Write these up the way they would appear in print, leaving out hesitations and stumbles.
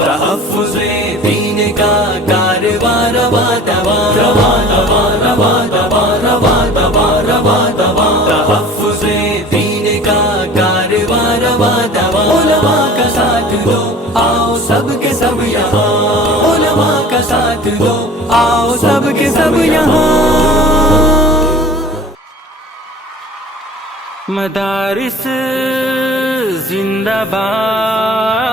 تحفظ دین کا کارواں رواں دواں رواں دواں رواں دواں رواں دواں رواں دواں تحفظ دین کا کارواں رواں دواں علماء کا ساتھ دو آؤ سب کے سب یہاں علماء کا ساتھ دو آؤ سب کے سب یہاں مدارس زندہ باد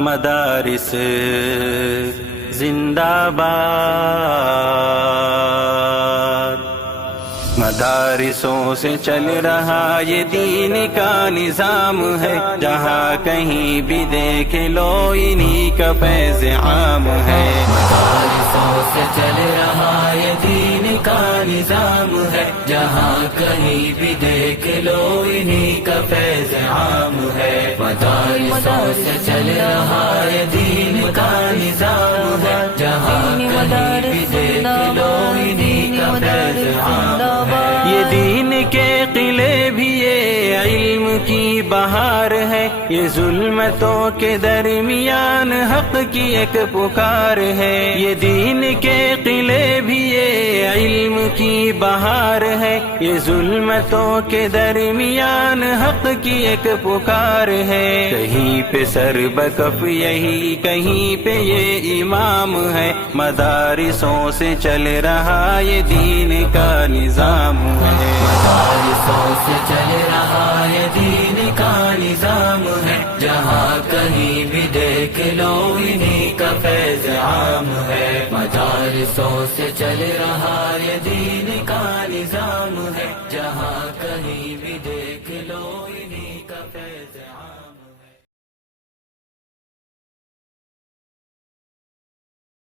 مدارس زندہ باد مدارسوں سے چل رہا یہ دین کا نظام ہے جہاں کہیں بھی دیکھ لو انہی کا فیض عام ہے مدارسوں سے چل رہا یہ دین کا نظام ہے جہاں کہیں بھی دیکھ لو انہی کا فیض عام ہے مدارسوں سے چل رہا یہ دین کا نظام ہے جہاں کہیں بھی دیکھ لو انہی کا فیض عام ہے یہ دین کے قلعے بھی یہ علم کی بہار ہے یہ ظلمتوں کے درمیان حق کی ایک پکار ہے یہ دین کے قلعے بھی یہ علم کی بہار ہے یہ ظلمتوں کے درمیان حق کی ایک پکار ہے کہیں پہ سر بکف یہی کہیں پہ یہ امام ہے مدارسوں سے چل رہا یہ دین کا نظام ہے مدارسوں سے چل رہا یہ دین کا نظام ہے جہاں کہیں بھی دیکھ لو انہی کا فیض عام ہے مدارسوں سے چل رہا یہ دین کا نظام ہے